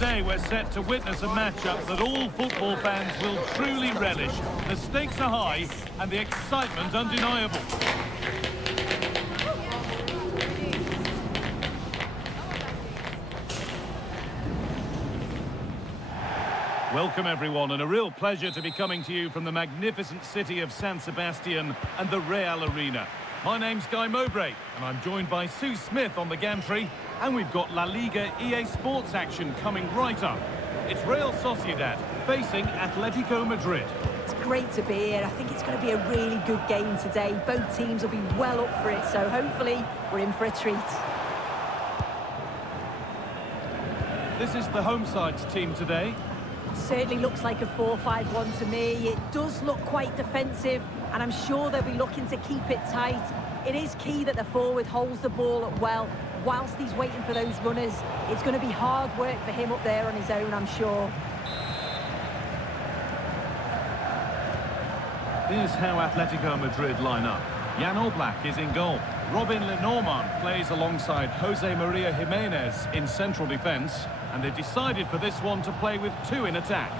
today we're set to witness a matchup that all football fans will truly relish. The stakes are high and the excitement undeniable. Welcome everyone, and a real pleasure to be coming to you from the magnificent city of San Sebastian and the Real Arena. My name's Guy Mowbray, and I'm joined by Sue Smith on the gantry, and we've got La Liga EA Sports action coming right up. It's Real Sociedad facing Atletico Madrid. It's great to be here. I think it's going to be a really good game today. Both teams will be well up for it, so hopefully we're in for a treat. This is the home side's team today. Certainly looks like a 4-5-1 to me. It does look quite defensive, and I'm sure they'll be looking to keep it tight. It is key that the forward holds the ball up well whilst he's waiting for those runners. It's going to be hard work for him up there on his own, I'm sure. Here's how Atletico Madrid line up. Jan Oblak is in goal. Robin Lenormand plays alongside Jose Maria Jimenez in central defence, and they've decided for this one to play with two in attack.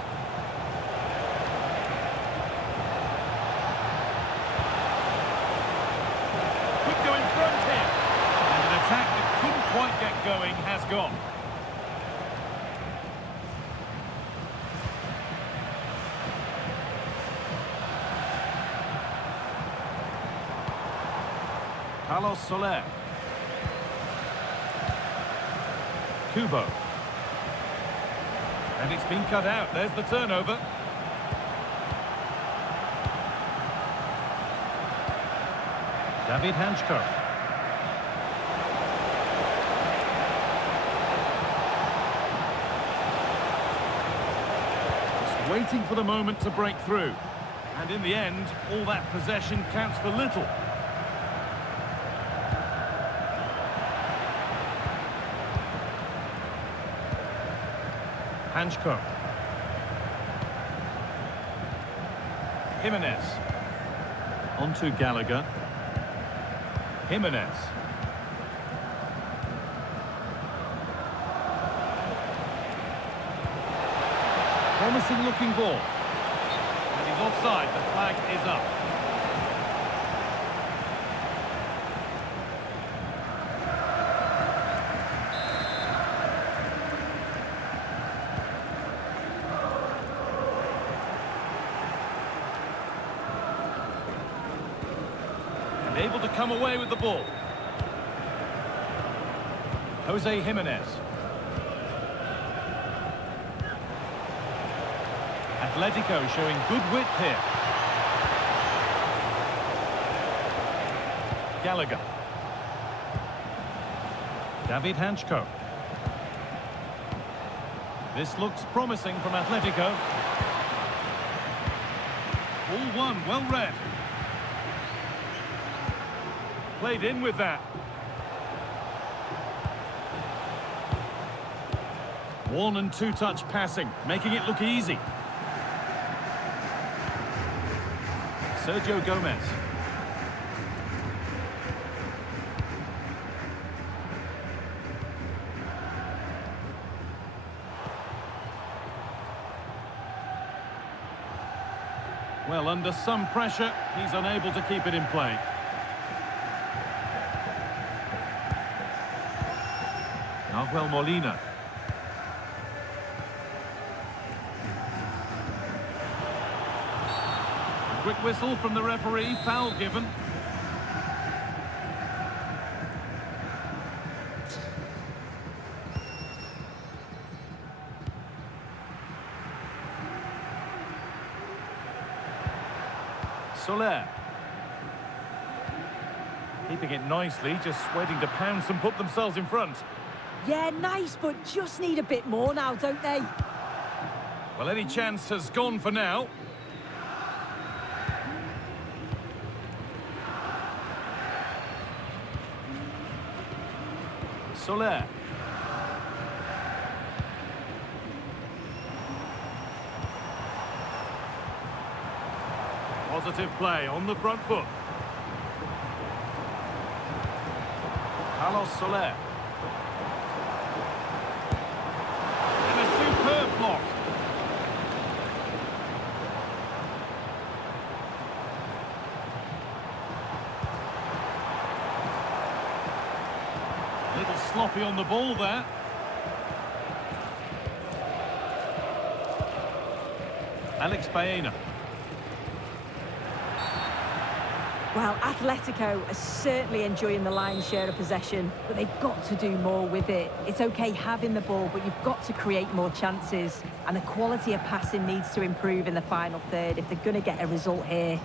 Could go in front here, and an attack that couldn't quite get going has gone. Carlos Soler. Kubo. And it's been cut out. There's the turnover. David Hanchko. Just waiting for the moment to break through. And in the end, all that possession counts for little. Hanchko. Jimenez. On to Gallagher. Jimenez. Promising looking ball. And he's offside. The flag is up. Able to come away with the ball. Jose Jimenez. Atletico showing good width here. Gallagher. David Hanchko. This looks promising from Atletico. Ball one, well read. Played in with that. One and two touch passing, making it look easy. Sergio Gomez. Well, under some pressure, he's unable to keep it in play. Nahuel Molina. A quick whistle from the referee, foul given. Soler. Keeping it nicely, just waiting to pounce and put themselves in front. Yeah, nice, but just need a bit more now, don't they? Well, any chance has gone for now. Soler. Positive play on the front foot. Carlos Soler. And a sloppy on the ball there. Alex Baena. Well, Atletico are certainly enjoying the lion's share of possession, but they've got to do more with it. It's okay having the ball, but you've got to create more chances. And the quality of passing needs to improve in the final third if they're going to get a result here.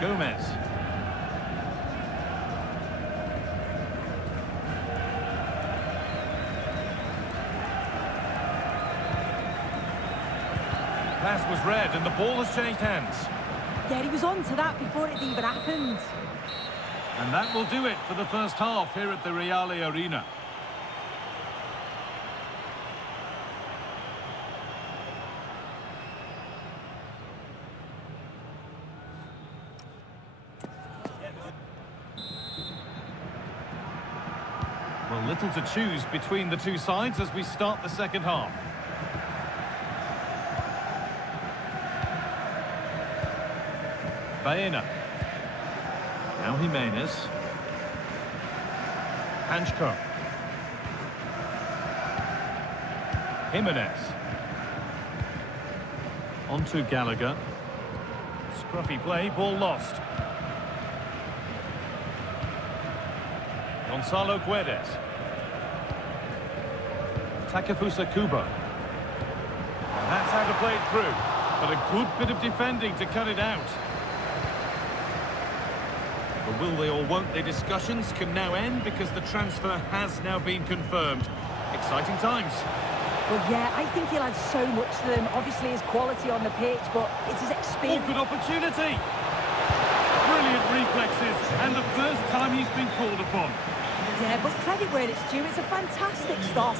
Gomez. Pass was read and the ball has changed hands. Yeah, he was on to that before it even happened. And that will do it for the first half here at the Reale Arena. Well, little to choose between the two sides as we start the second half. Baena. Now Jimenez. Hanchko. Jimenez. On to Gallagher. Scruffy play, ball lost. Gonzalo Guedes. Takefusa Kubo. That's how to play it through. But a good bit of defending to cut it out. The will they or won't they discussions can now end because the transfer has now been confirmed. Exciting times. Well, yeah, I think he'll add so much to them. Obviously, his quality on the pitch, but it's his experience. Oh, good opportunity. Brilliant reflexes, and the first time he's been called upon. Yeah, but credit where it's due. It's a fantastic stop.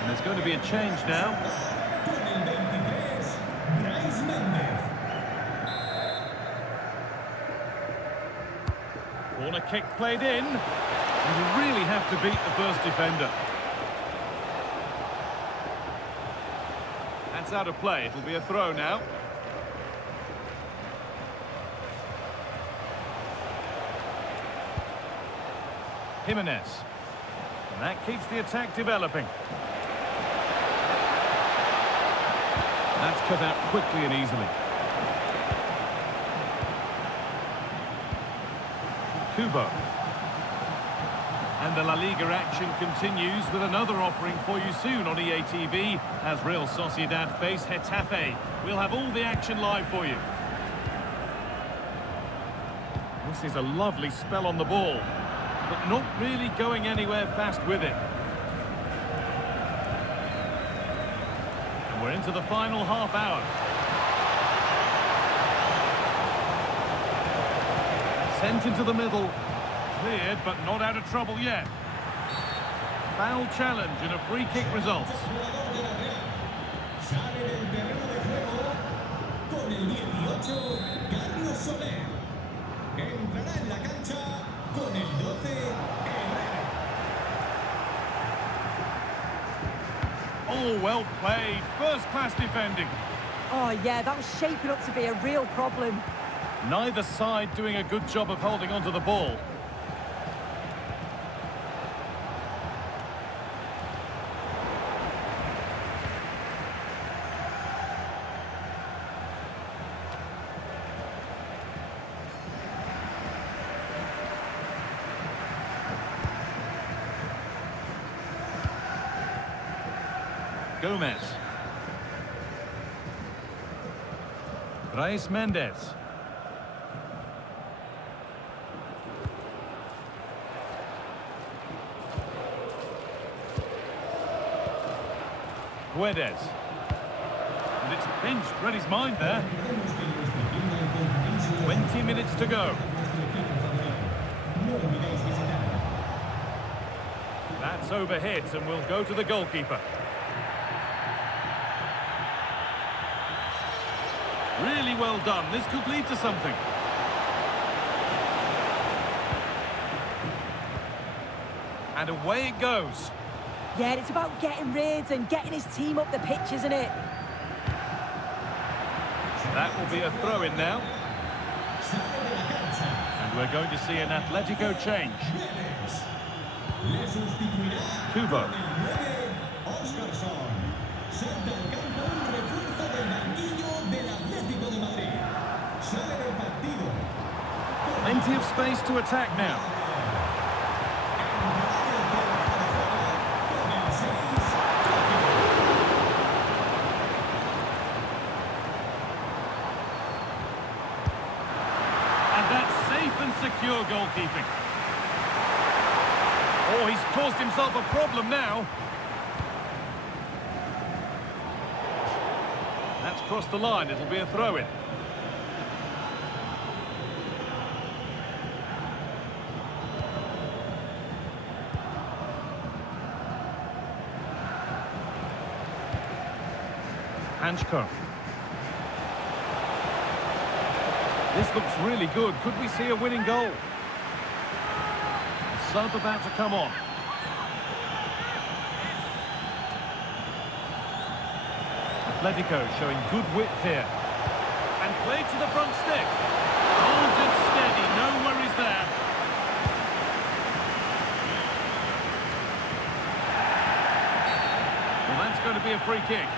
And there's going to be a change now. Corner kick played in. And you really have to beat the first defender. That's out of play. It'll be a throw now. Jimenez. And that keeps the attack developing. That's cut out quickly and easily. Kubo. And the La Liga action continues with another offering for you soon on EA TV as Real Sociedad face Getafe. We'll have all the action live for you. This is a lovely spell on the ball, but not really going anywhere fast with it. And we're into the final half hour. Sent into the middle. Cleared, but not out of trouble yet. Foul challenge and a free kick results. Oh, well played. First-class defending. Oh, yeah, that was shaping up to be a real problem. Neither side doing a good job of holding onto the ball. Gomez. Brais Mendes. Guedes. And it's pinched, read his mind there. 20 minutes to go. That's overhit and will go to the goalkeeper. Really well done. This could lead to something. And away it goes. Yeah, it's about getting rid and getting his team up the pitch, isn't it? That will be a throw-in now. And we're going to see an Atletico change. Kubo. Plenty of space to attack now. And that's safe and secure goalkeeping. Oh, he's caused himself a problem now. That's crossed the line. It'll be a throw-in. Hanchko. This looks really good. Could we see a winning goal? The sub about to come on. Atletico showing good width here. And played to the front stick. Holds it steady. No worries there. Well, that's going to be a free kick.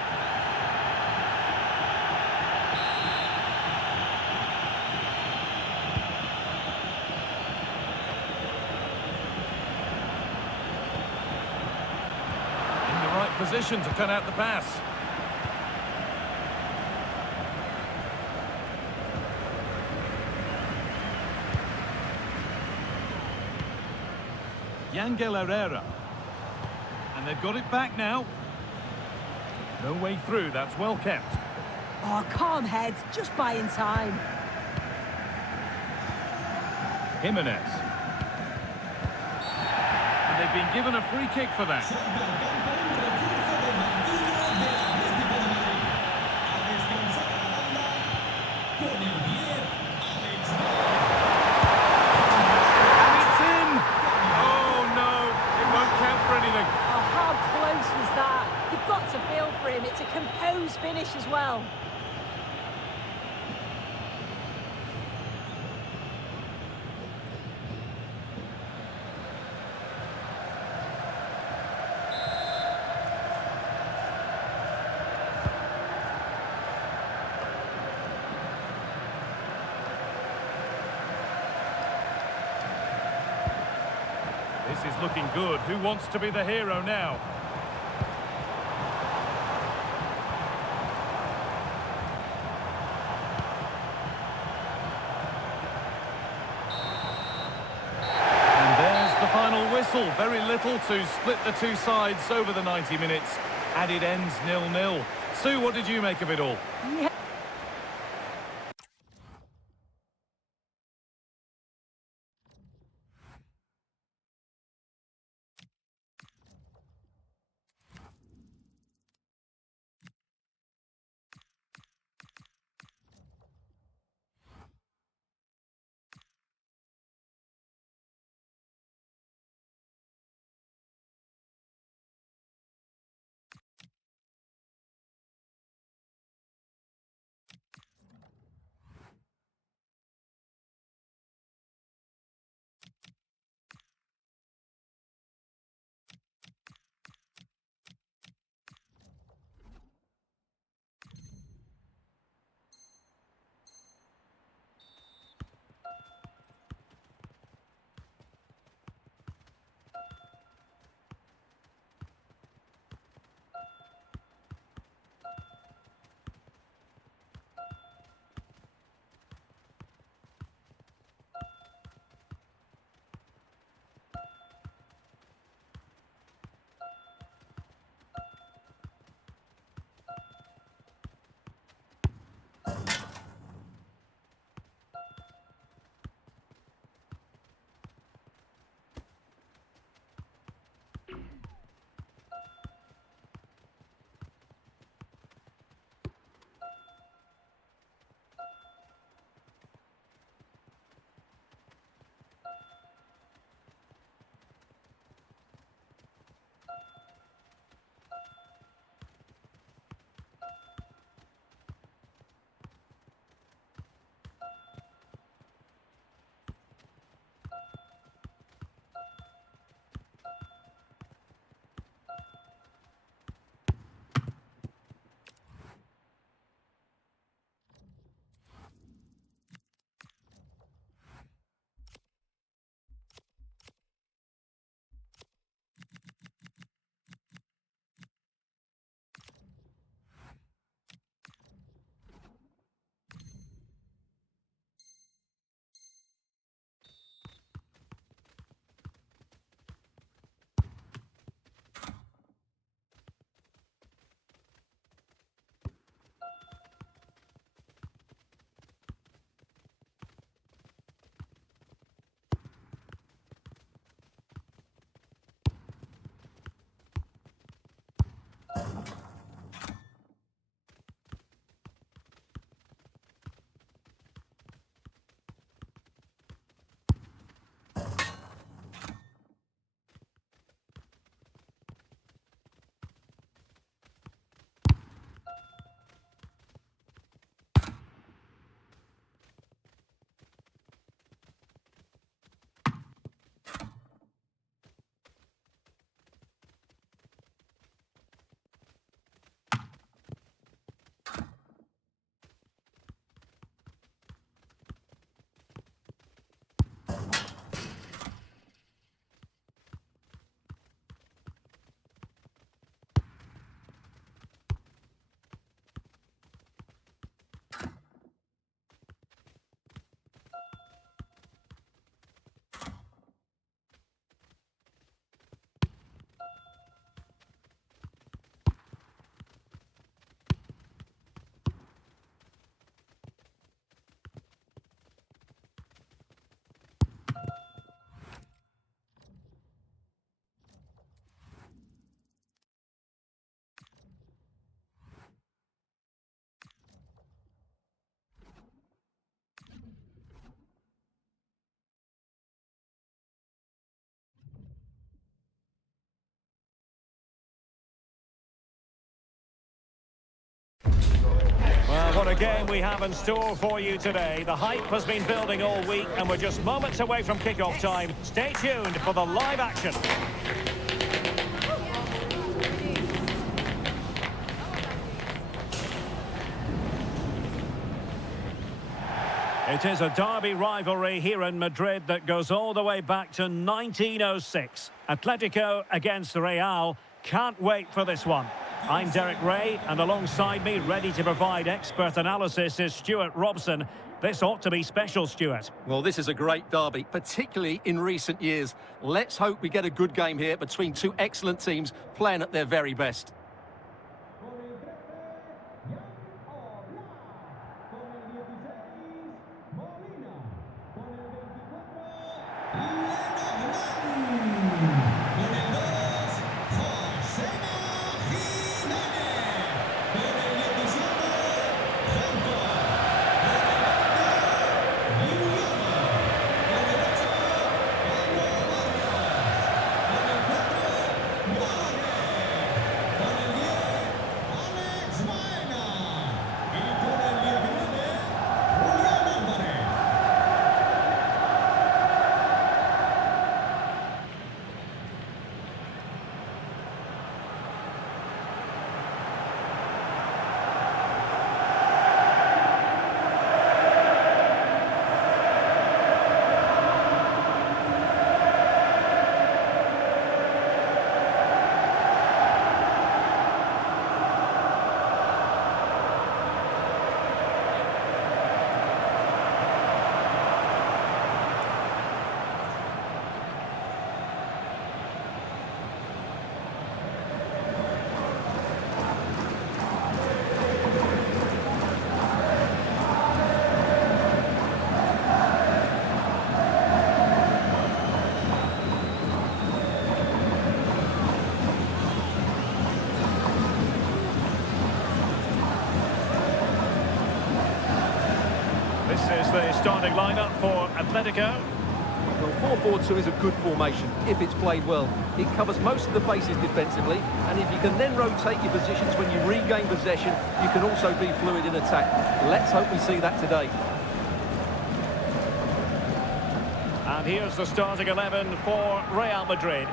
Position to cut out the pass. Herrera. And they've got it back now. No way through, that's well kept. Oh, calm heads, just buying time. Jimenez. And they've been given a free kick for that. It's a composed finish as well. This is looking good. Who wants to be the hero now? Whistle. Very little to split the two sides over the 90 minutes, and it ends 0-0. Sue, what did you make of it all? Yeah. Well, what a game we have in store for you today. The hype has been building all week, and we're just moments away from kick-off time. Stay tuned for the live action. It is a derby rivalry here in Madrid that goes all the way back to 1906. Atletico against Real. Can't wait for this one. I'm Derek Ray, and alongside me, ready to provide expert analysis, is Stuart Robson. This ought to be special, Stuart. Well, this is a great derby, particularly in recent years. Let's hope we get a good game here between two excellent teams playing at their very best. This is the starting lineup for Atletico. Well, 4-4-2 is a good formation if it's played well. It covers most of the bases defensively, and if you can then rotate your positions when you regain possession, you can also be fluid in attack. Let's hope we see that today. And here's the starting 11 for Real Madrid.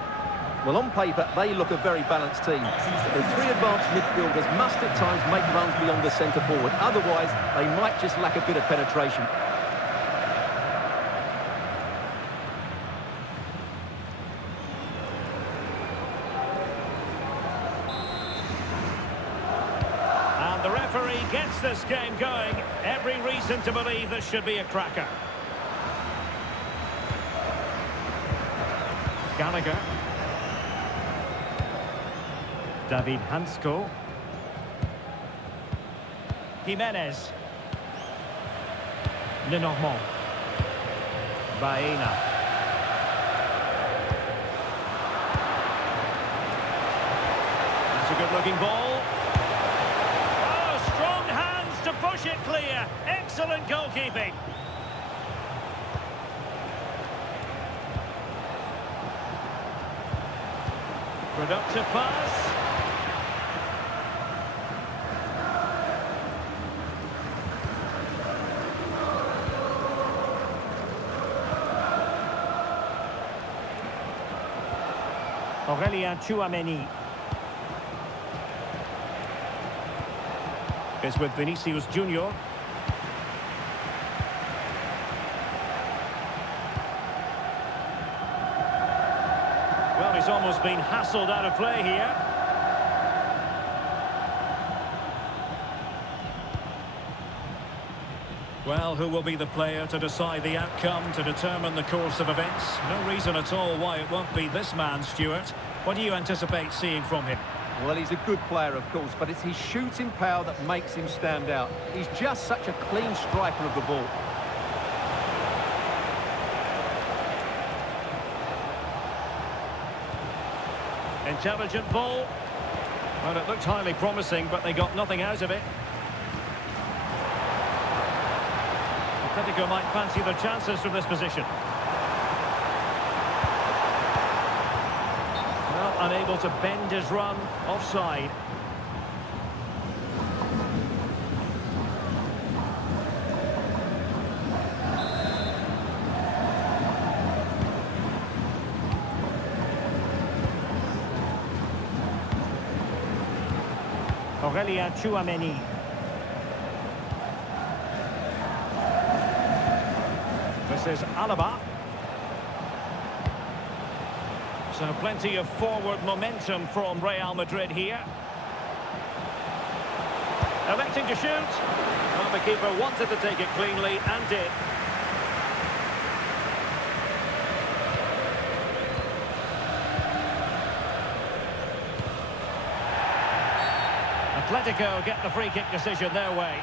Well, on paper, they look a very balanced team. The three advanced midfielders must at times make runs beyond the centre forward. Otherwise, they might just lack a bit of penetration. And the referee gets this game going. Every reason to believe this should be a cracker. Gallagher. David Hansko. Jimenez. Lenormand. Baena. That's a good-looking ball. Oh, strong hands to push it clear. Excellent goalkeeping. Productive pass. Aurelien Tchouameni is with Vinicius Junior. Well, he's almost been hassled out of play here. Well, who will be the player to decide the outcome, to determine the course of events? No reason at all why it won't be this man, Stuart. What do you anticipate seeing from him? Well, he's a good player, of course, but it's his shooting power that makes him stand out. He's just such a clean striker of the ball. Intelligent ball. Well, it looked highly promising, but they got nothing out of it. Atletico might fancy their chances from this position. Well, unable to bend his run, offside. Tchouaméni. This is Alaba. So plenty of forward momentum from Real Madrid here. Electing to shoot. Well, the keeper wanted to take it cleanly and did. Atletico get the free kick decision their way.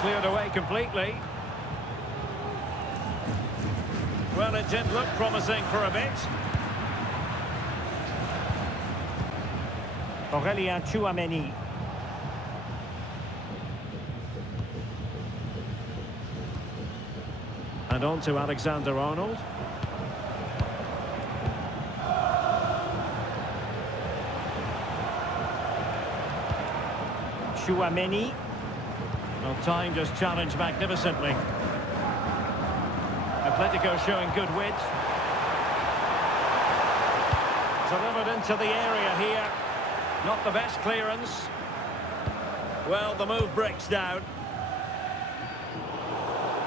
Cleared away completely. Well, it did look promising for a bit. Tchouaméni. And on to Alexander-Arnold. Tchouaméni. Well, time just challenged magnificently. Atletico showing good width. Delivered into the area here. Not the best clearance. Well, the move breaks down.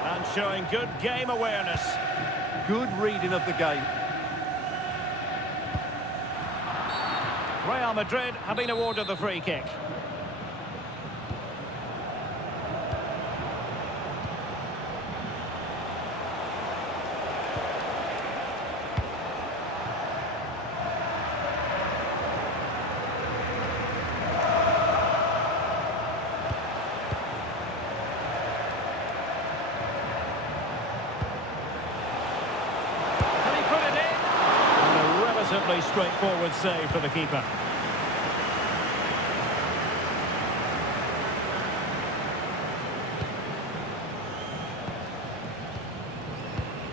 And showing good game awareness. Good reading of the game. Real Madrid have been awarded the free kick. Relatively straightforward save for the keeper.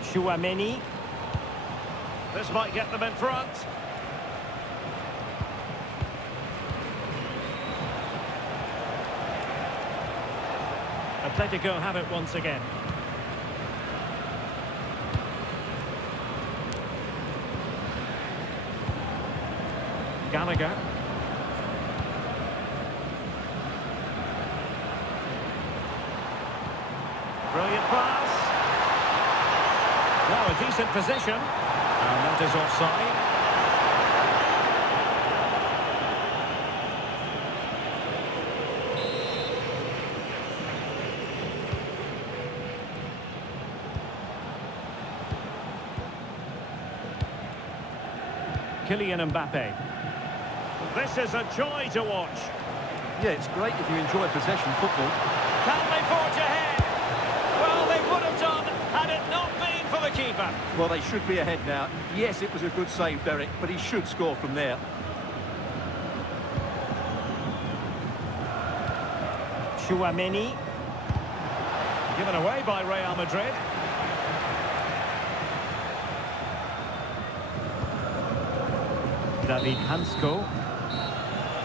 Tchouaméni. This might get them in front. Atletico have it once again. Gallagher. Brilliant pass. Now a decent position. And that is offside. Kylian Mbappe. This is a joy to watch. Yeah, it's great if you enjoy possession football. Can they forge ahead? Well, they would have done had it not been for the keeper. Well, they should be ahead now. Yes, it was a good save, Derek, but he should score from there. Tchouaméni. Given away by Real Madrid. David Hansko.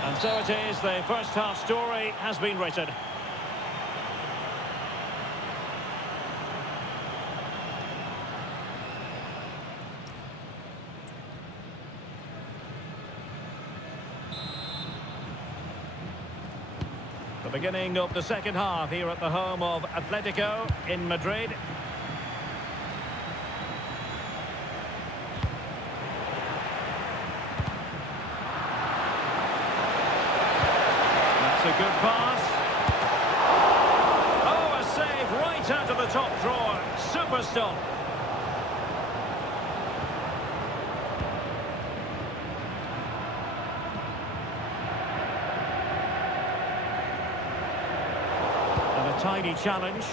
And so it is, the first half story has been written. The beginning of the second half here at the home of Atletico in Madrid. That's a good pass. Oh, a save right out of the top drawer. Super stop. And a tidy challenge.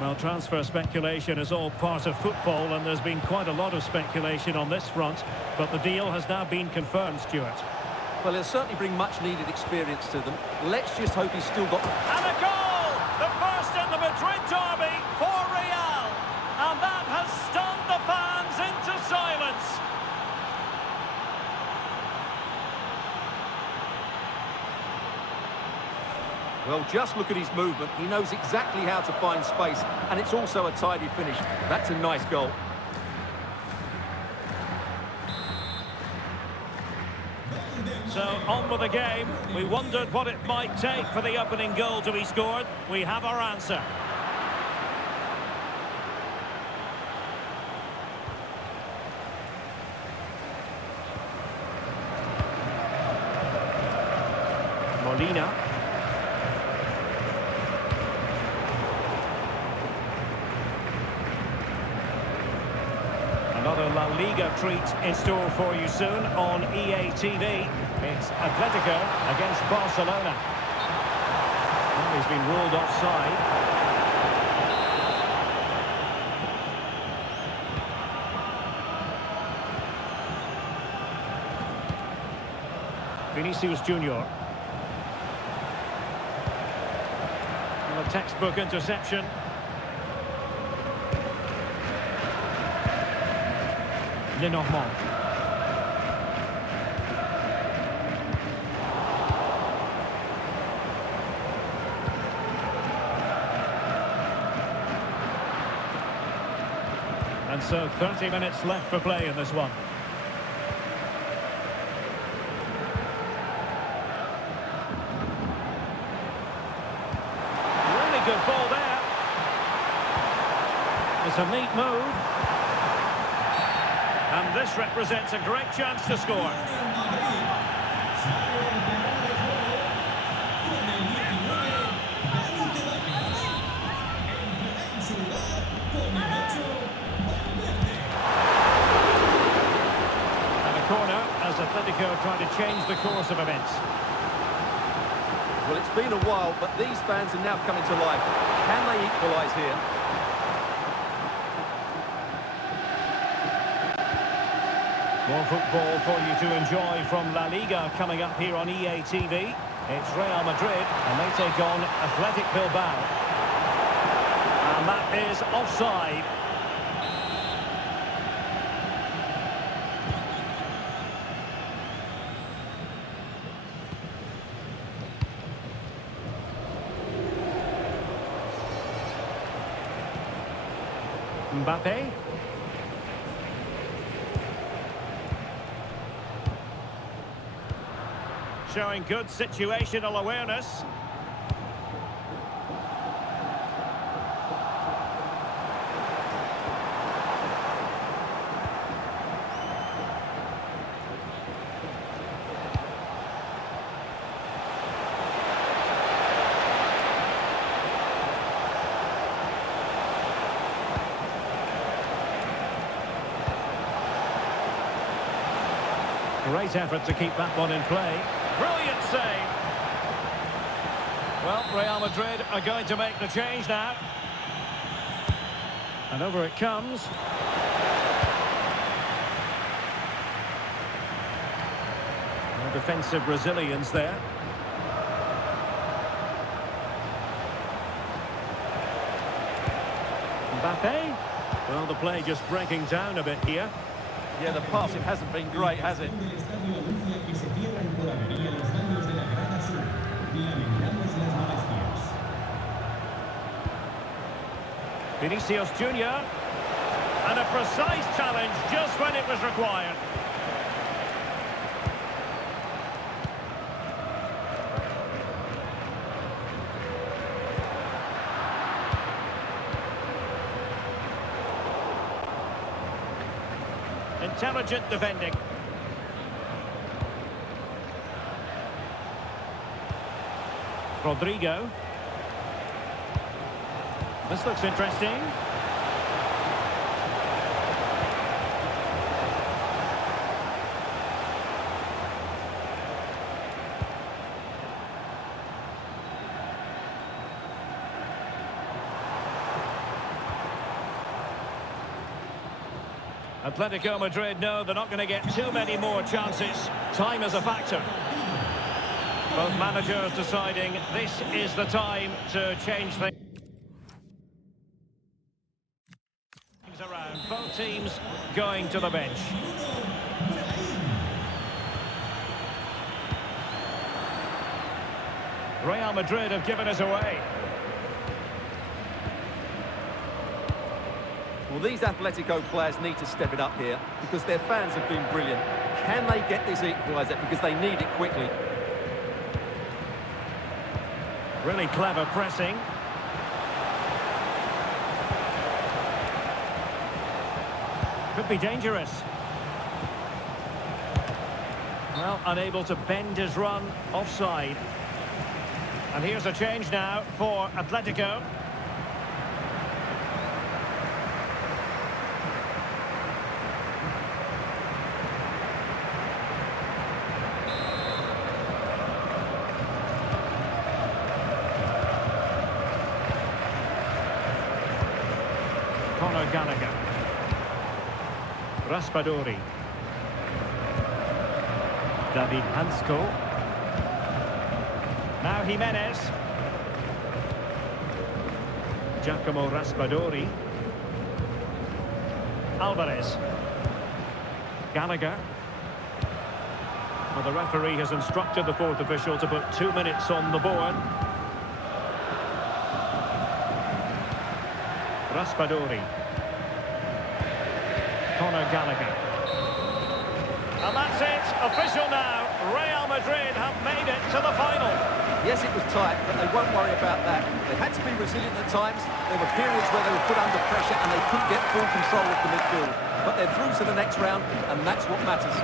Well, transfer speculation is all part of football, and there's been quite a lot of speculation on this front, but the deal has now been confirmed, Stuart. Well, he'll certainly bring much-needed experience to them. Let's just hope he's still got... And a goal! The first in the Madrid derby for Real. And that has stunned the fans into silence. Well, just look at his movement. He knows exactly how to find space, and it's also a tidy finish. That's a nice goal. So, on with the game. We wondered what it might take for the opening goal to be scored. We have our answer. Molina. Another La Liga treat in store for you soon on EA TV. It's ATLETICO against Barcelona. And he's been ruled offside. Vinicius Junior. And a textbook interception. Lenormand. And so 30 minutes left for play in this one. Really good ball there. It's a neat move. And this represents a great chance to score. Corner as Atletico try to change the course of events. Well, it's been a while, but these fans are now coming to life. Can they equalise here? More football for you to enjoy from La Liga coming up here on EA TV. It's Real Madrid, and they take on Athletic Bilbao. And that is offside. Mbappe. Showing good situational awareness. Great effort to keep that one in play. Brilliant save. Well, Real Madrid are going to make the change now. And over it comes. No defensive Brazilians there. Mbappe. Well, the play just breaking down a bit here. Yeah, the passing hasn't been great, has it? Vinicius Junior. And a precise challenge just when it was required. Intelligent defending. Rodrigo. This looks interesting. Atletico Madrid know they're not going to get too many more chances. Time is a factor. Both managers deciding this is the time to change things around. Both teams going to the bench. Real Madrid have given us away. Well, these Atletico players need to step it up here because their fans have been brilliant. Can they get this equaliser? Because they need it quickly. Really clever pressing. Could be dangerous. Well, unable to bend his run, offside. And here's a change now for Atletico. Gallagher. Raspadori. David Hansko. Now Jimenez. Giacomo Raspadori. Alvarez. Gallagher. Well, the referee has instructed the fourth official to put 2 minutes on the board. Raspadori. Gallagher. And that's it, official now. Real Madrid have made it to the final. Yes, it was tight, but they won't worry about that. They had to be resilient at times. There were periods where they were put under pressure and they couldn't get full control of the midfield. But they're through to the next round, and that's what matters.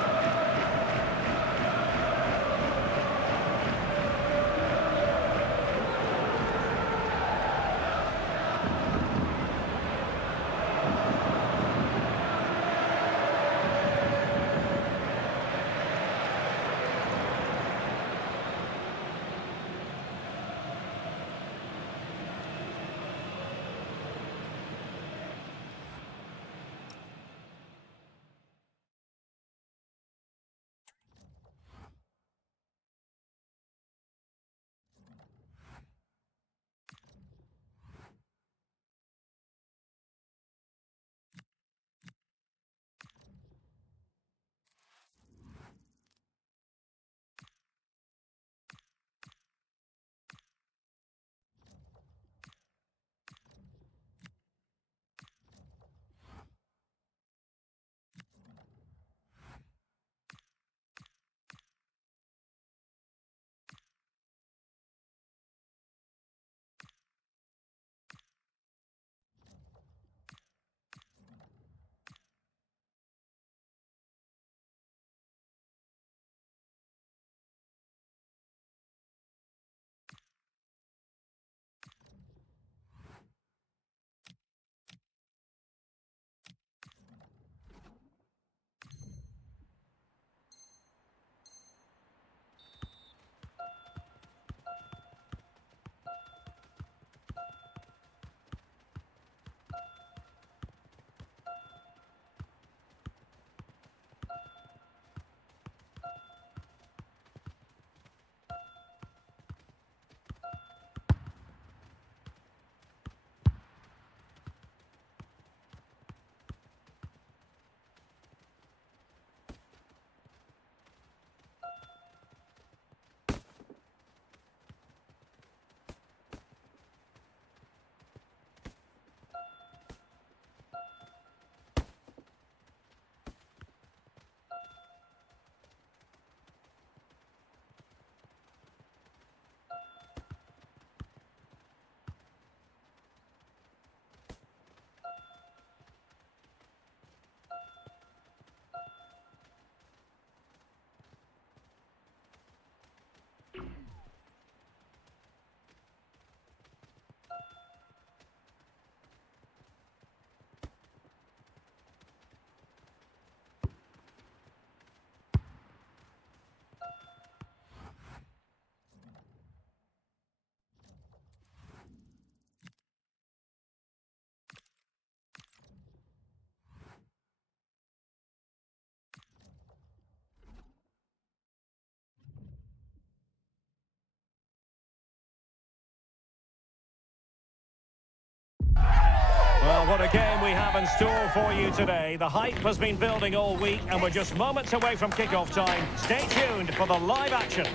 Well, what a game we have in store for you today. The hype has been building all week and we're just moments away from kick-off time. Stay tuned for the live action.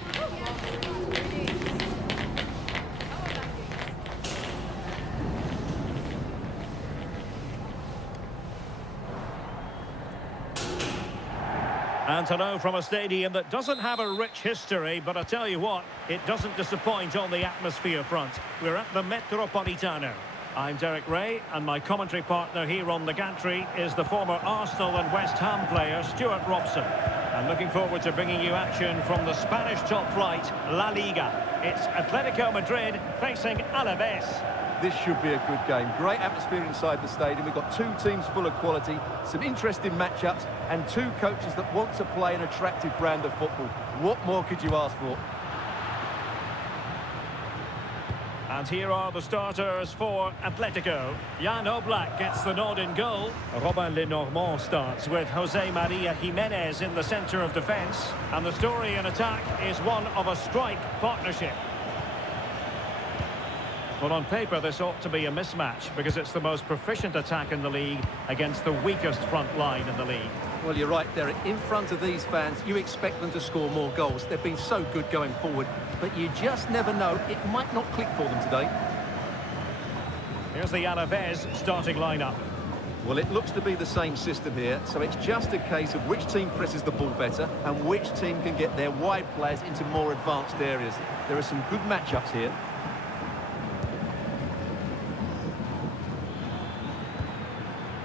And hello from a stadium that doesn't have a rich history, but I tell you what, it doesn't disappoint on the atmosphere front. We're at the Metropolitano. I'm Derek Ray, and my commentary partner here on the gantry is the former Arsenal and West Ham player Stuart Robson. And looking forward to bringing you action from the Spanish top flight, La Liga. It's Atletico Madrid facing Alaves. This should be a good game. Great atmosphere inside the stadium. We've got two teams full of quality, some interesting matchups, and two coaches that want to play an attractive brand of football. What more could you ask for? And here are the starters for Atletico. Jan Oblak gets the nod in goal. Robin Lenormand starts with Jose Maria Jimenez in the centre of defence. And the story in attack is one of a strike partnership. Well, on paper, this ought to be a mismatch because it's the most proficient attack in the league against the weakest front line in the league. Well, you're right, Derek. In front of these fans, you expect them to score more goals. They've been so good going forward, but you just never know. It might not click for them today. Here's the Alaves starting lineup. Well, it looks to be the same system here, so it's just a case of which team presses the ball better and which team can get their wide players into more advanced areas. There are some good matchups here.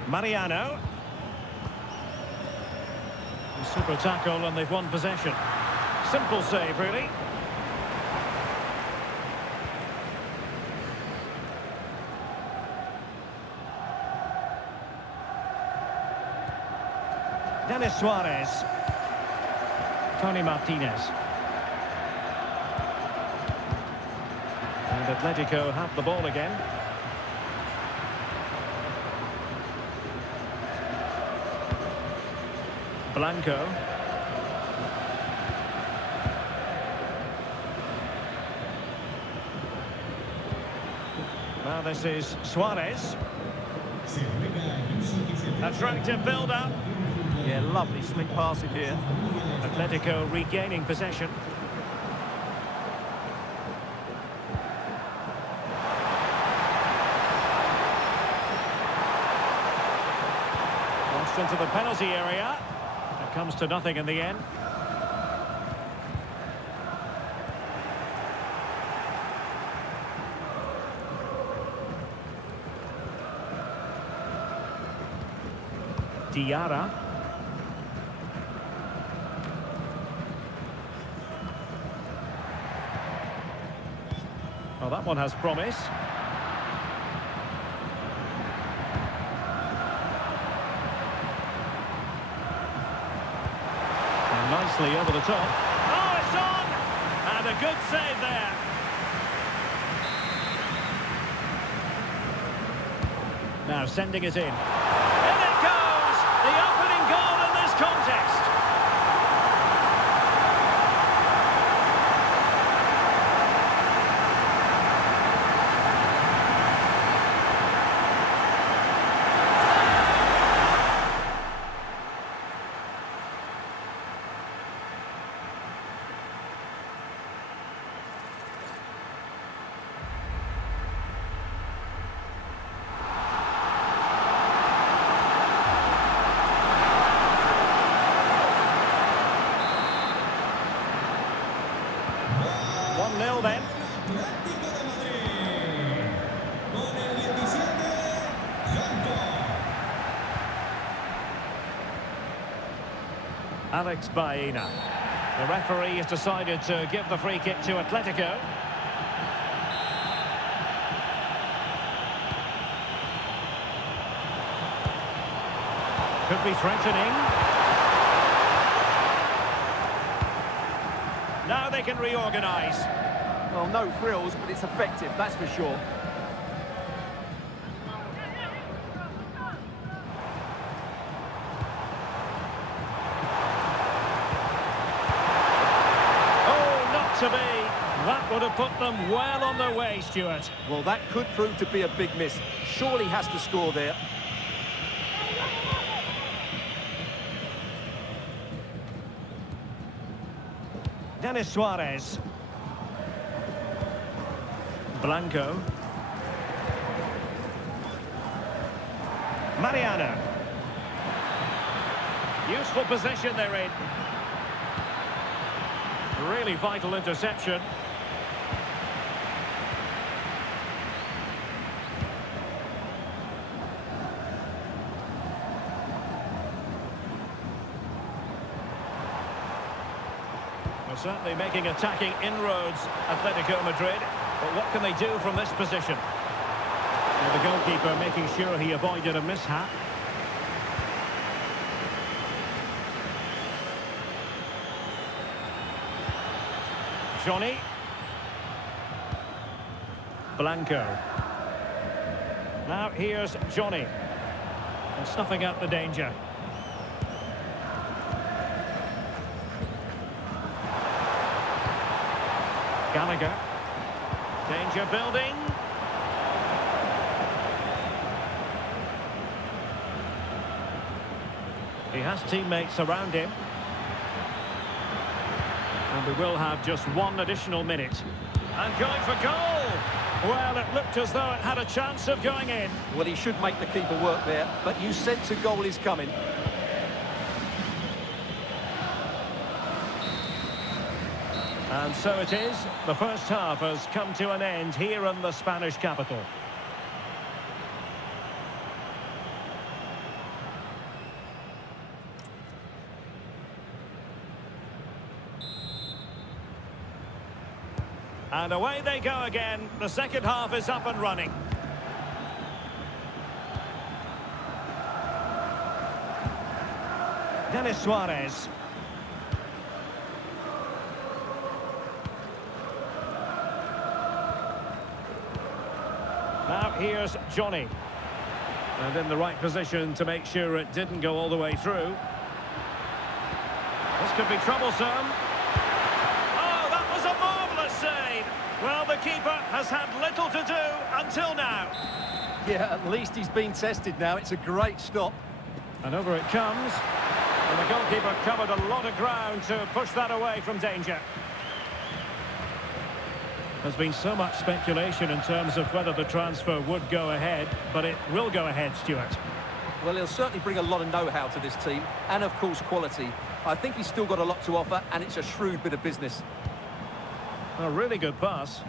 Mariano. Super tackle, and they've won possession. Simple save, really. Denis Suarez. Tony Martinez. And Atletico have the ball again. Blanco. Now this is Suarez. Attractive build-up. Yeah, lovely slick passing here. Atletico regaining possession. Crossed into the penalty area. It comes to nothing in the end. Diarra. Well, that one has promise. And nicely over the top. Oh, it's on! And a good save there. Now sending it in. In it goes! The opening goal in this contest. Then. Alex Baena. The referee has decided to give the free kick to Atletico. Could be threatening. Now they can reorganise. Well, no frills, but it's effective, that's for sure. Oh, not to be. That would have put them well on their way, Stuart. Well, that could prove to be a big miss. Surely has to score there. Denis Suarez. Blanco. Mariano. Useful position they're in. Really vital interception. Well, certainly making attacking inroads, Atletico Madrid. But what can they do from this position? Well, the goalkeeper making sure he avoided a mishap. Johnny. Blanco. Now here's Johnny. And snuffing out the danger. Gallagher. Danger building. He has teammates around him. And we will have just one additional minute. And going for goal! Well, it looked as though it had a chance of going in. Well, he should make the keeper work there, but you sense a goal is coming. And so it is. The first half has come to an end here in the Spanish capital. And away they go again. The second half is up and running. Denis Suarez. Now here's Johnny. And in the right position to make sure it didn't go all the way through. This could be troublesome. Well, the keeper has had little to do until now. Yeah, at least he's been tested now. It's a great stop. And over it comes. And the goalkeeper covered a lot of ground to push that away from danger. There's been so much speculation in terms of whether the transfer would go ahead, but it will go ahead, Stuart. Well, he'll certainly bring a lot of know-how to this team, and of course quality. I think he's still got a lot to offer, and it's a shrewd bit of business. A really good pass.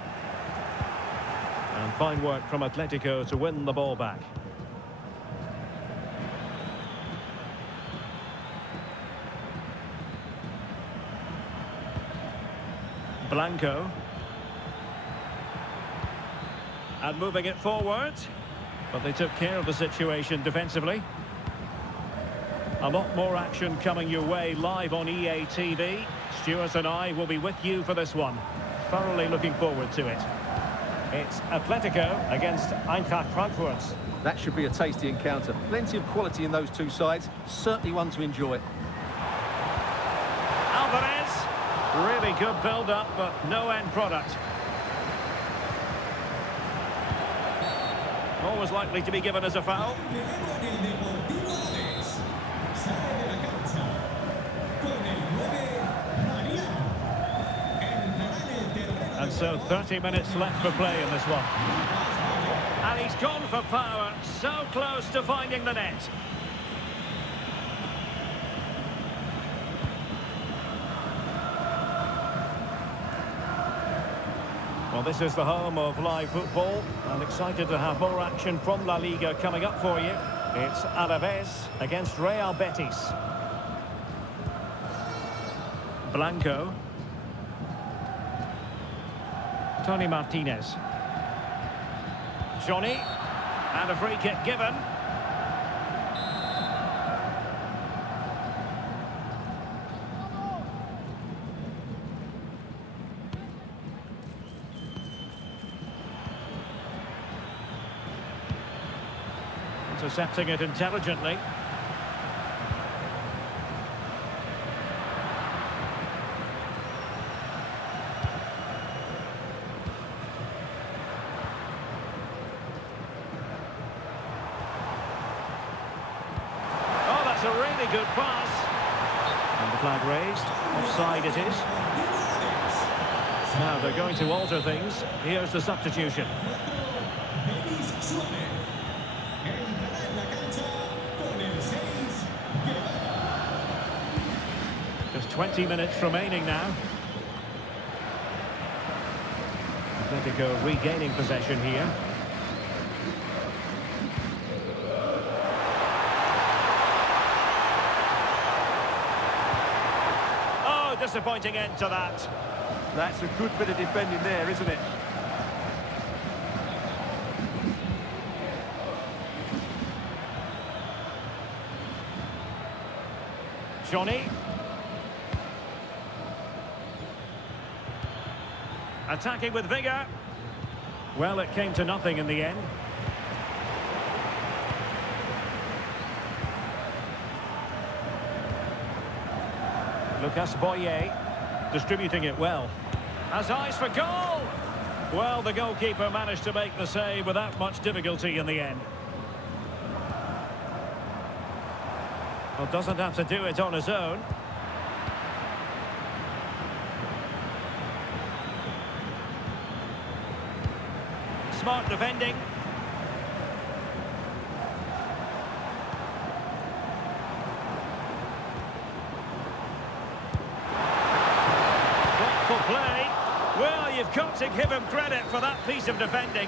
And fine work from Atletico to win the ball back. Blanco. And moving it forward. But they took care of the situation defensively. A lot more action coming your way live on EA TV. Stuart and I will be with you for this one. Thoroughly looking forward to it. It's Atletico against Eintracht Frankfurt. That should be a tasty encounter. Plenty of quality in those two sides. Certainly one to enjoy. Alvarez. Really good build-up, but no end product. Always likely to be given as a foul. And so 30 minutes left for play in this one. And he's gone for power, so close to finding the net. Well, this is the home of live football. I'm excited to have more action from La Liga coming up for you. It's Alaves against Real Betis. Blanco. Tony Martinez. Johnny. And a free kick given. Intercepting it intelligently. A really good pass. And the flag raised. Offside it is. Now they're going to alter things. Here's the substitution. Just 20 minutes remaining now. Atletico regaining possession here. Oh, disappointing end to that. That's a good bit of defending there, isn't it? Johnny. Attacking with vigour. Well, it came to nothing in the end. Lucas Boyer distributing it well. Has eyes for goal! Well, the goalkeeper managed to make the save without much difficulty in the end. Well, doesn't have to do it on his own. Smart defending. Thoughtful play. Well, you've got to give him credit for that piece of defending.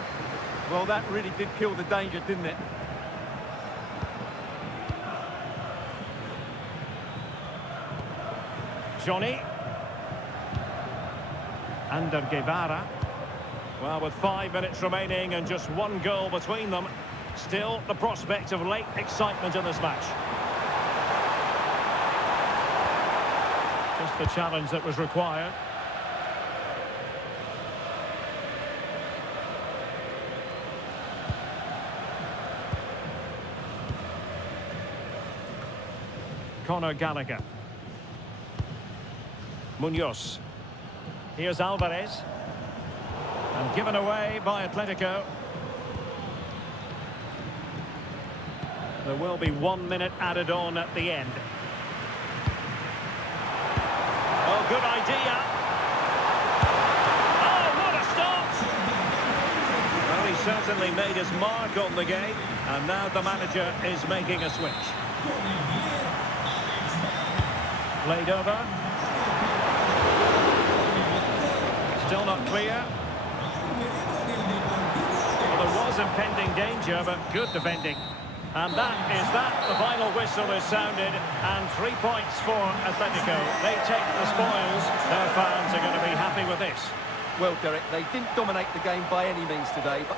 Well, that really did kill the danger, didn't it? Johnny. Ander Guevara. Well, with 5 minutes remaining and just one goal between them, still the prospect of late excitement in this match. Just the challenge that was required. Conor Gallagher. Munoz. Here's Alvarez. And given away by Atletico. There will be 1 minute added on at the end. Oh, good idea. Oh, what a start! Well, he certainly made his mark on the game. And now the manager is making a switch. Played over. Still not clear. Well, there was impending danger, but good defending. And that is that. The final whistle is sounded, and 3 points for Atletico. They take the spoils. Their fans are going to be happy with this. Well, Derek, they didn't dominate the game by any means today, but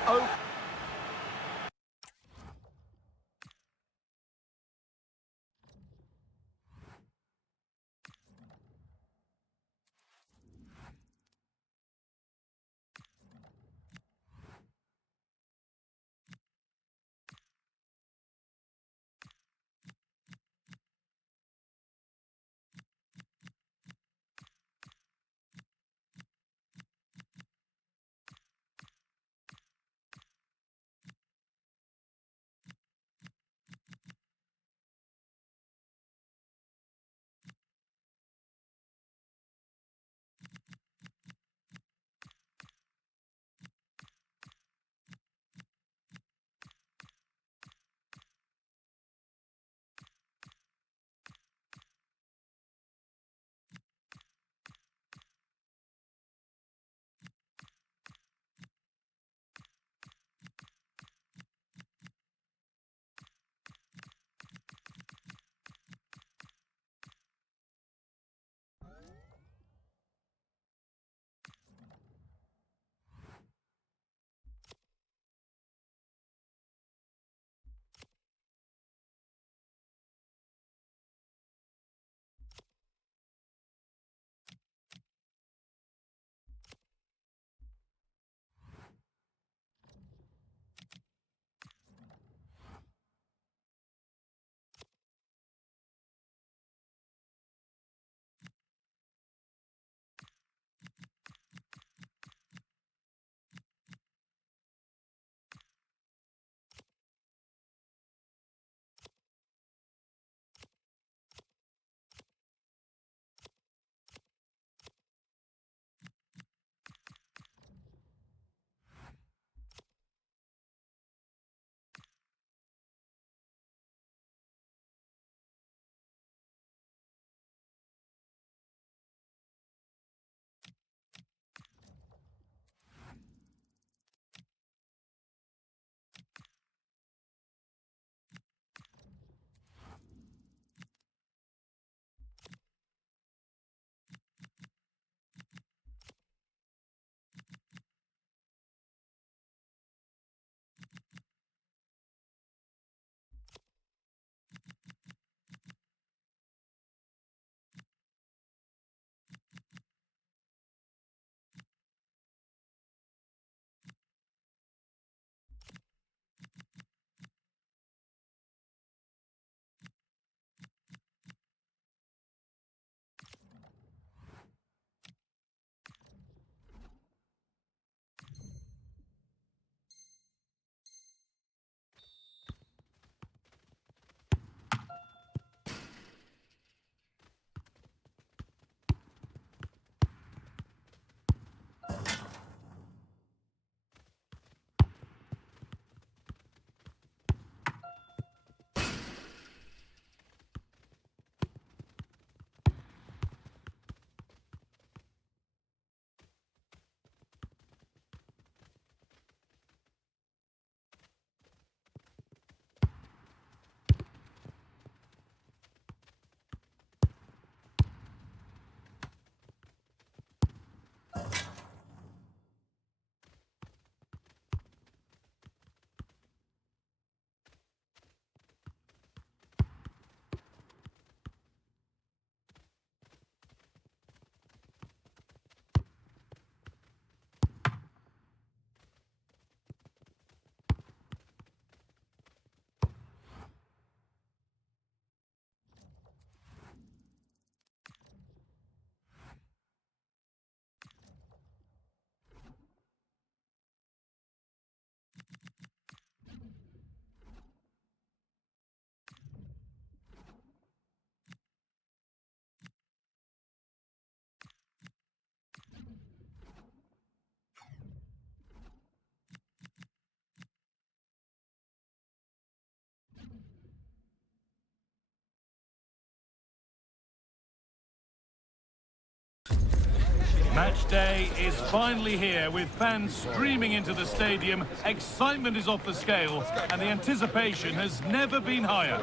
day is finally here with fans streaming into the stadium. Excitement is off the scale and the anticipation has never been higher.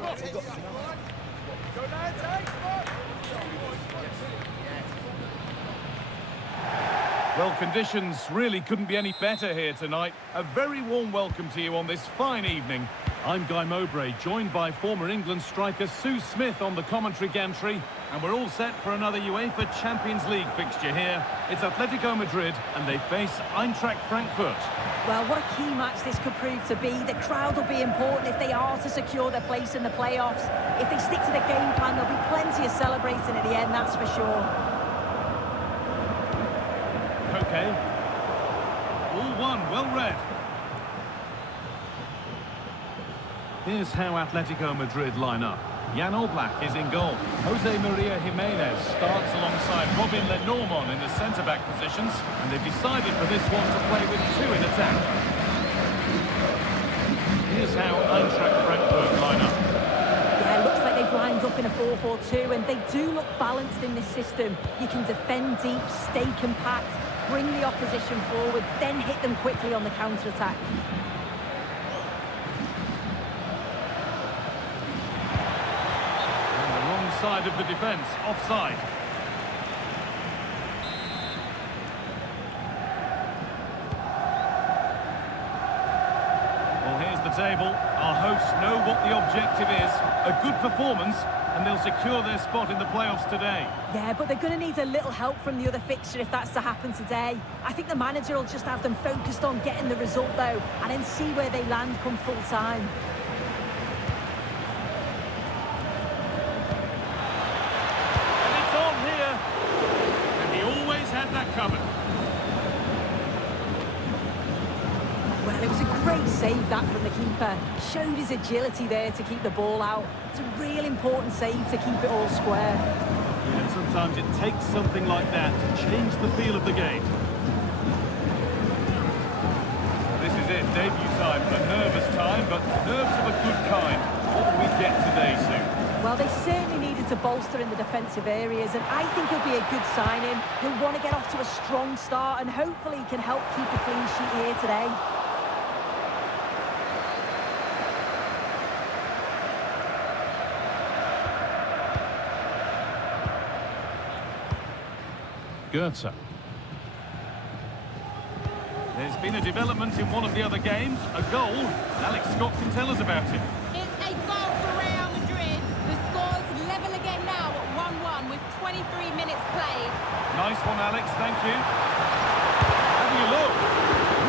Well, conditions really couldn't be any better here tonight. A very warm welcome to you on this fine evening. I'm Guy Mowbray, joined by former England striker Sue Smith on the commentary gantry. And we're all set for another UEFA Champions League fixture here. It's Atletico Madrid and they face Eintracht Frankfurt. Well, what a key match this could prove to be. The crowd will be important if they are to secure their place in the playoffs. If they stick to the game plan, there'll be plenty of celebrating at the end, that's for sure. Okay. All one, well read. Here's how Atletico Madrid line up. Jan Oblak is in goal. Jose Maria Jimenez starts alongside Robin Lenormand in the centre-back positions. And they've decided for this one to play with two in attack. Here's how Eintracht Frankfurt line up. Yeah, looks like they've lined up in a 4-4-2 and they do look balanced in this system. You can defend deep, stay compact, bring the opposition forward, then hit them quickly on the counter-attack. Side of the defence, offside. Well, here's the table. Our hosts know what the objective is. A good performance, and they'll secure their spot in the playoffs today. Yeah, but they're going to need a little help from the other fixture if that's to happen today. I think the manager will just have them focused on getting the result, though, and then see where they land come full time. Covered. Well, it was a great save that from the keeper. Showed his agility there to keep the ball out. It's a real important save to keep it all square. Yeah, and sometimes it takes something like that to change the feel of the game. This is it, debut time, a nervous time, but nerves of a good kind. What will we get today, Sue? Well, they certainly needed to bolster in the defensive areas, and I think he'll be a good signing. He'll want to get off to a strong start, and hopefully he can help keep a clean sheet here today. Goetze. There's been a development in one of the other games, a goal. Alex Scott can tell us about it. It's a goal for Real Madrid. The score's level again now at 1-1 with 23 minutes played. Nice one, Alex, thank you. Having a look.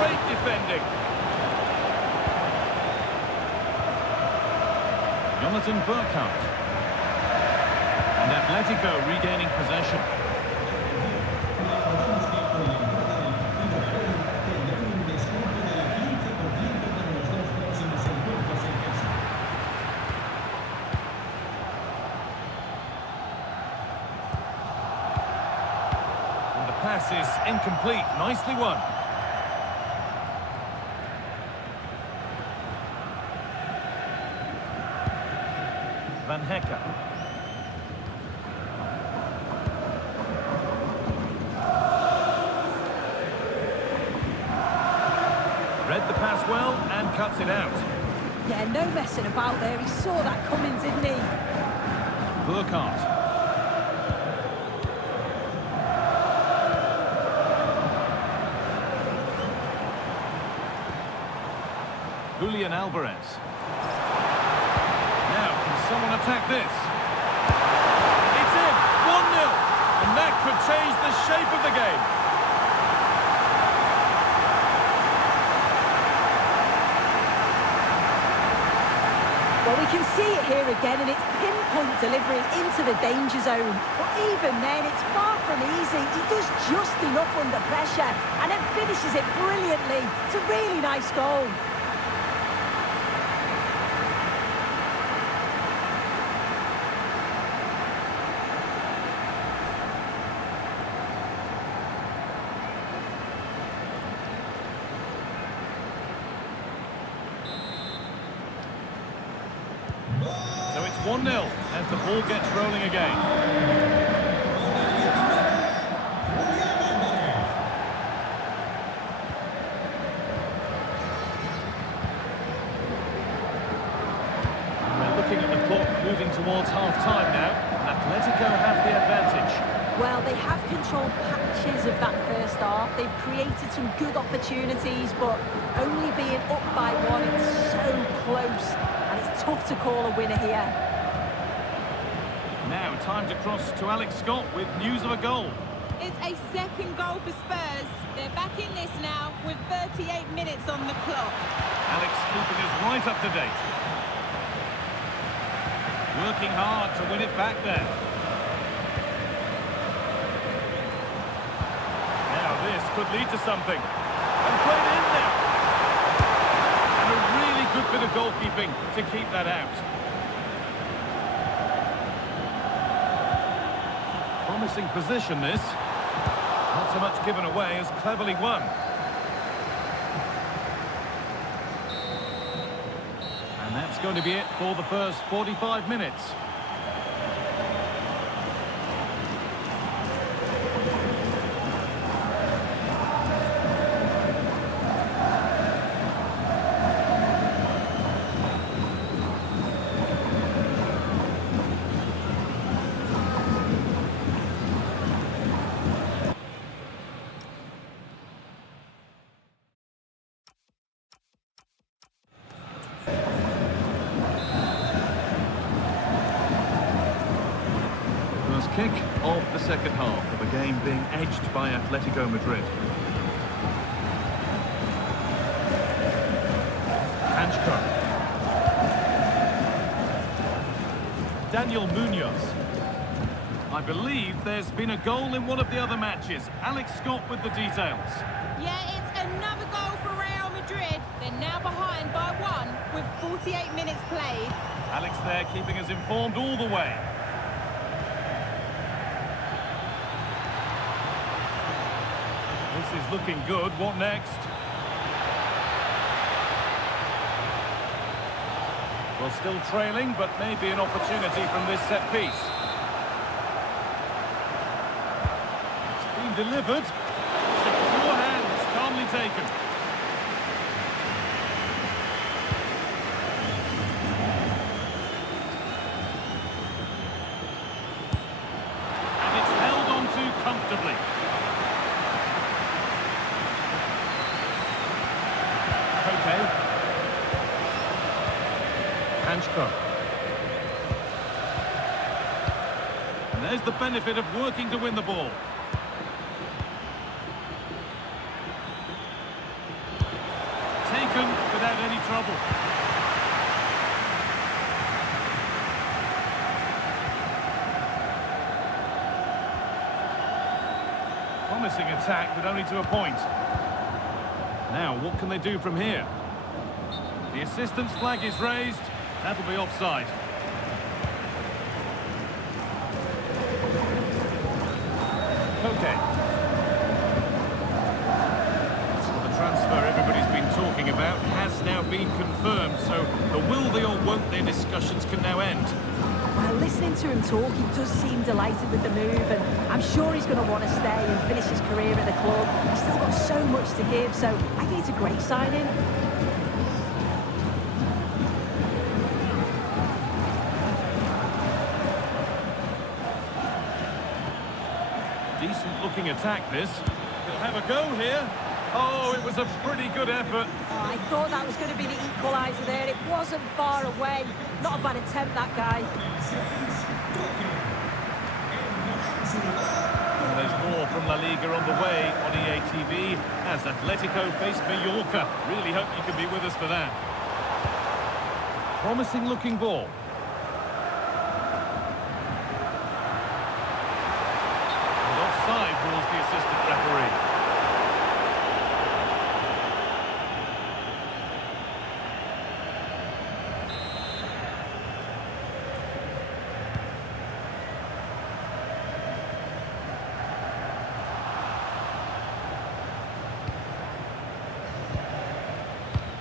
Great defending. Jonathan Burkhardt. And Atletico regaining possession. Pass is incomplete. Nicely won. Van Hecker. Read the pass well and cuts it out. Yeah, no messing about there. He saw that coming, didn't he? Burkhardt. Julian Alvarez. Now, can someone attack this? It's in! 1-0! And that could change the shape of the game. Well, we can see it here again, and it's pinpoint delivery into the danger zone. But even then, it's far from easy. He does just enough under pressure, and then finishes it brilliantly. It's a really nice goal. So it's 1-0 as the ball gets rolling again. moving towards half-time now. Atletico have the advantage. Well, they have controlled patches of that first half. They've created some good opportunities, but only being up by one, it's so close. And it's tough to call a winner here. Now, time to cross to Alex Scott with news of a goal. It's a second goal for Spurs. They're back in this now with 38 minutes on the clock. Alex keeping us right up to date. Working hard to win it back there. Now this could lead to something. And played in there. And a really good bit of goalkeeping to keep that out. Promising position this. Not so much given away as cleverly won. And that's going to be it for the first 45 minutes. Kick of the second half of a game being edged by Atletico Madrid. Hanchko. Daniel Munoz. I believe there's been a goal in one of the other matches. Alex Scott with the details. Yeah, it's another goal for Real Madrid. They're now behind by one with 48 minutes played. Alex there keeping us informed all the way. This is looking good. What next? Well, still trailing, but maybe an opportunity from this set piece. It's been delivered. Secure hands, calmly taken. And it's held on to comfortably. Hanchko. And there's the benefit of working to win the ball. Taken without any trouble. Promising attack, but only to a point. Now, what can they do from here? The assistant's flag is raised. That'll be offside. Okay. So the transfer everybody's been talking about has now been confirmed. So the will they or won't they discussions can now end. Well, listening to him talk, he does seem delighted with the move, and I'm sure he's going to want to stay and finish his career at the club. He's still got so much to give, so I think it's a great signing. Decent looking attack this. He'll have a go here. Oh, it was a pretty good effort. Oh, I thought that was going to be the equaliser there. It wasn't far away. Not a bad attempt, that guy. And there's more from La Liga on the way on EA TV as Atletico face Mallorca. Really hope you can be with us for that. Promising looking ball. And offside rules the assistant referee.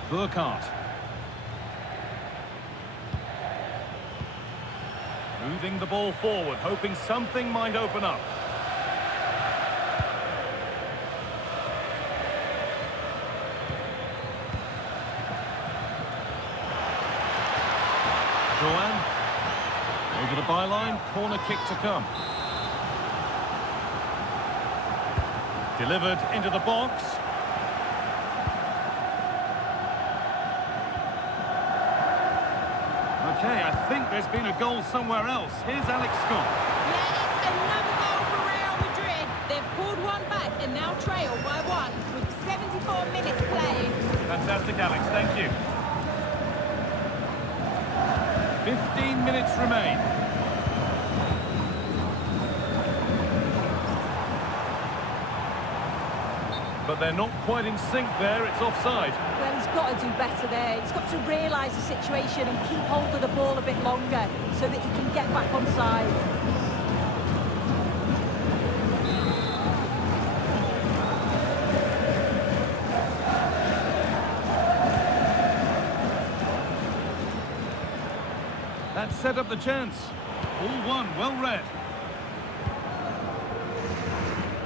Burkhardt. Moving the ball forward, hoping something might open up. Joan. Over the byline, corner kick to come. Delivered into the box. Okay, I think there's been a goal somewhere else. Here's Alex Scott. Yeah, it's another goal for Real Madrid. They've pulled one back and now trail by one with 74 minutes playing. Fantastic, Alex. Thank you. 15 minutes remain. But they're not quite in sync there. It's offside. Well, he's got to do better there. He's got to realise the situation and keep hold of the ball a bit longer so that he can get back on side. That set up the chance. All one, well read.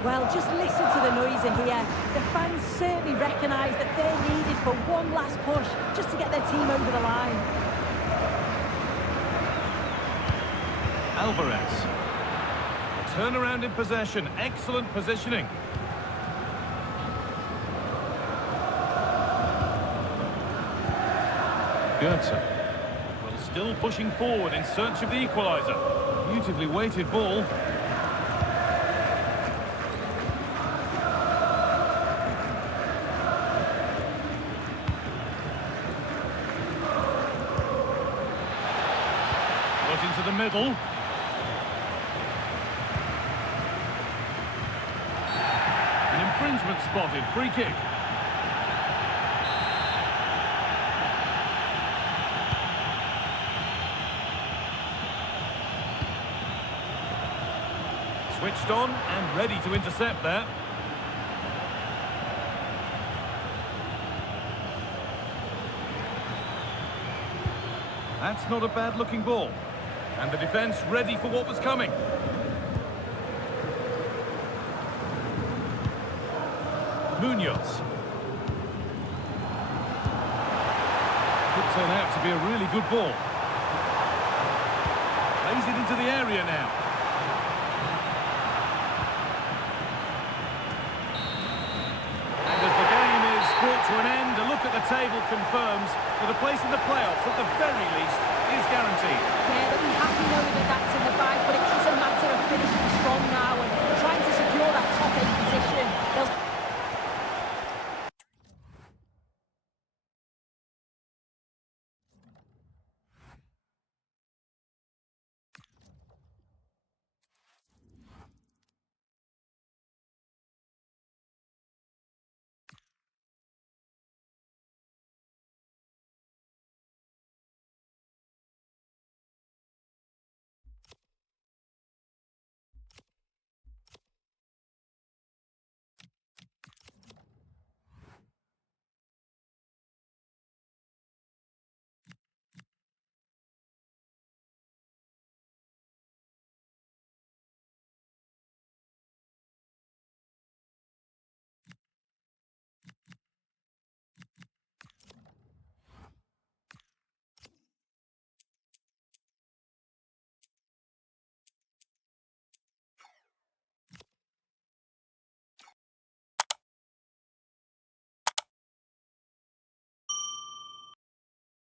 Well, just listen to the noise in here. The fans certainly recognise that they're needed for one last push just to get their team over the line. Alvarez. A turnaround in possession. Excellent positioning. Goetze. Well, still pushing forward in search of the equaliser. Beautifully weighted ball. Into the middle. An infringement spotted. Free kick. Switched on and ready to intercept there. That's not a bad looking ball. And the defence ready for what was coming. Munoz. Could turn out to be a really good ball. Plays it into the area now. And as the game is brought to an end, a look at the table confirms that a place in the playoffs, at the very least, is guaranteed. Yeah, they'll be happy knowing that that's in the bag, but it is a matter of finishing strong now and trying to secure that top 8 position. They'll